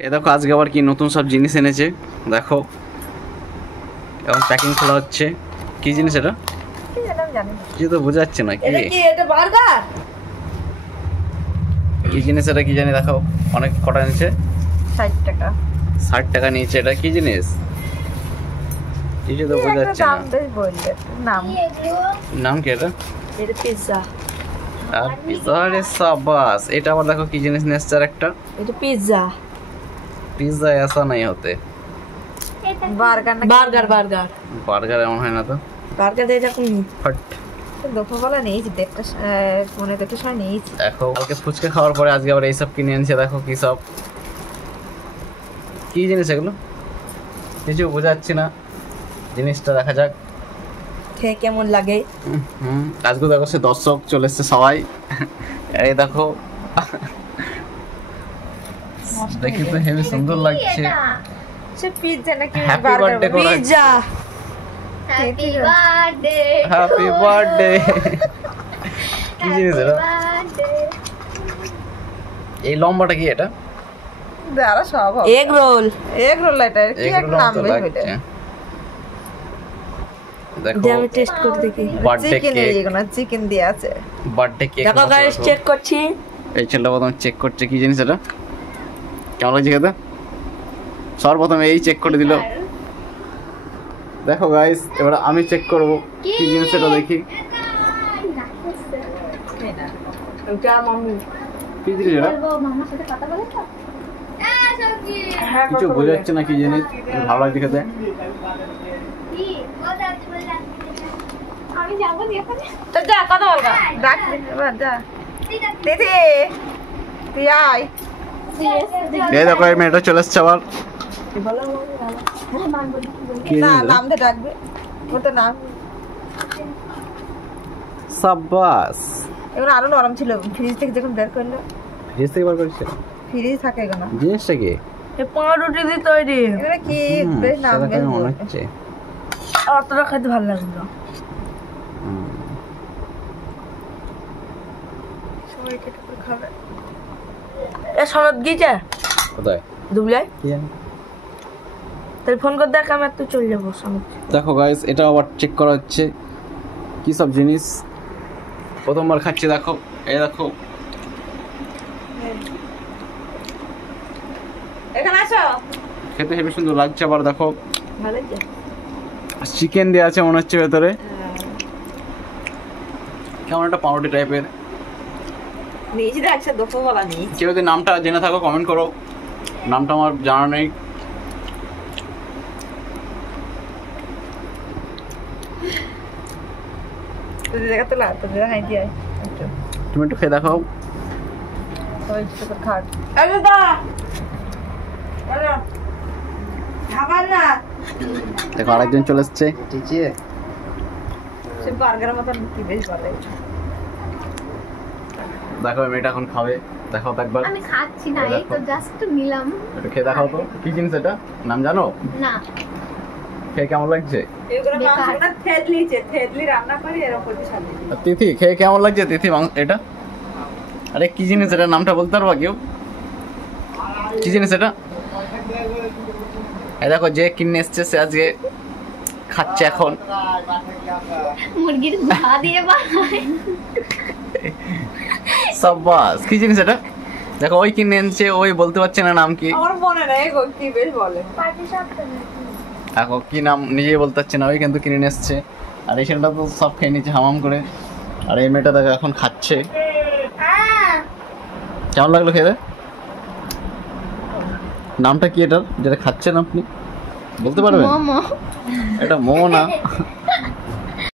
এ দেখো আজকে আবার কি নতুন সব জিনিস এনেছে দেখো। এখন প্যাকিং খোলা হচ্ছে। কি জিনিস এটা? কি জানি জানি না। কি তো বোঝা যাচ্ছে না। এটা কি? এটা বার্গার? কি জিনিস এটা কি জানি। দেখো অনেক কটা নিয়েছে। 60 টাকা। 60 টাকা নিয়েছে। এটা কি জিনিস? কিছু তো বোঝা যাচ্ছে না। নাম বেশ বললে। নাম কি এটা? এটা পিজ্জা। আর পিজ্জা রে সাবাস। এটা আবার দেখো কি জিনিস নিয়ে এসেছে একটা। এটা পিজ্জা। पिज्जा ऐसा नहीं होते। বার্গার না? Burger burger. বার্গার এমন হয় না তো। বার্গার দিয়ে যখন ফাট দুপুরবেলা নিয়েছি দেখতে মনে দেখতে সময় নিয়েছি। দেখো কালকে ফুচকা খাওয়ার পরে আজকে আবার এইসব কিনে এনেছে। দেখো কি সব কি জিনিস এগুলো কিছু বোঝা যাচ্ছে না। জিনিসটা দেখা যাক খেয়ে কেমন লাগে। আজকে দেখো সে দর্শক চলে এসছে সবাই। এই দেখো দেখে তো হেভি সুন্দর লাগছে। সে পিজ্জা নাকি হ্যাপি বার্গার? বার্থডে করা pizza. Happy birthday happy birthday. কি জিনিস এটা? এই লম্বাটা কি এটা? দাঁড়া সব এগ রোল। এগ রোল এটা কি এক নাম বেশ হইছে। দেখো আমি টেস্ট করে দেখি। Birthday cake. এগুলো চিকেন দিয়ে আছে। বার্থডে কেক দেখো গাইস চেক করছি। এই ছেলেটা প্রথম চেক করছে কি জিনিস এটা। কেমন লাগছে খেতে? সর্বপ্রথম এই চেক করে দিল। দেখো গাইস এবার আমি চেক করব কি জিনিস এটা দেখি। এটা মাম্মি কি জিনিস এটা? মামার সাথে কথা বলে তো কিছু বোঝা যাচ্ছে না কি জিনিস। ভালো লাগছে খেতে। কি বলতে আমি যাব না এখানে। তো যা কথা বলবা। ডাক এবার যা। দিদি তুই আয়। এই দেখো এই মেয়েটা চলে এসছে আবার। কি না জিনিস? নাম দিয়ে ডাকবে। ও তো নাম সাবাস। এগুলো আরো নরম ছিল। ফ্রিজ থেকে যখন বের করলো। ফ্রিজ থেকে বার করেছে। ফ্রিজ থাকে এগুলো। জিনিসটা কি? এই পাউরুটি দিয়ে তৈরি। এগুলো কি বেশ নাম সেটা বেশ কেমন বলবে। হচ্ছে? অতটা খেতে ভালো লাগলো। সবাই কেটে করে খাবে। এ সনদ গিয়েছে কোথায়? দুবলাই। কি জানি। তাই ফোন করে দেখ আমি একটু চলে যাবো সনদ। দেখো গাইস এটা আবার চেক করা হচ্ছে কি সব জিনিস। প্রথমবার খাচ্ছি দেখো। এই দেখো এখানে আসো। খেতে হেবি সুন্দর লাগছে। আবার দেখো ভালো লাগছে। চিকেন দেওয়া আছে মনে হচ্ছে ভেতরে। কেমন একটা পাউরুটি টাইপের। নিয়েছি তো একসাথে দুপুরবেলা নিয়েছি। কেউ যদি নামটা জেনে থাকো কমেন্ট করো। নামটা আমার জানা নেই। তুই দেখা তোলা তোদের হাই দিয়ে তুমি একটু খেয়ে দেখাও। ওই তো খাট আরে দা আরে খাবার না। দেখো আরেকজন চলে এসছে। টিচিয়ে সে বার্গারের মতন কি বেশ ভালো লাগে। দেখো মেয়েটা এখন খাবে। দেখাও তো একবার। আমি খাচ্ছি না, এই তো জাস্ট নিলাম। একটু খেয়ে দেখাও তো কি জিনিস এটা। নাম জানো? না খেয়ে কেমন লাগছে? এগুলো মাংসটা থেতলি রান্না করি এরকম করতে সাথে। তিথি খেয়ে কেমন লাগছে? তিথি এটা আরে কি জিনিস এটা? নামটা বলতে পারবা কেউ? কি জিনিস এটা? এই দেখো যে কিনে এসছে সে আজকে খাচ্ছে এখন। মুরগির ঘা দিয়ে বানায়। সাবাস। কি জিনিস এটা? দেখো ওই কিনে এনেছে ওই বলতে পারছে না নাম কি। আমার মনে নেই গো কি বেশ বলে। পার্টি সব তো দেখো কি নাম নিজেই বলতে পারছে না। ওই কিন্তু কিনে নিয়ে এসছে। আর এই ছেলেটা তো সব খেয়ে নিচ্ছে হামাম করে। আর এই মেয়েটা দেখো এখন খাচ্ছে। কেমন লাগলো খেতে? নামটা কি এটার যেটা খাচ্ছেন আপনি বলতে পারবেন? মোমো। এটা মোমো না।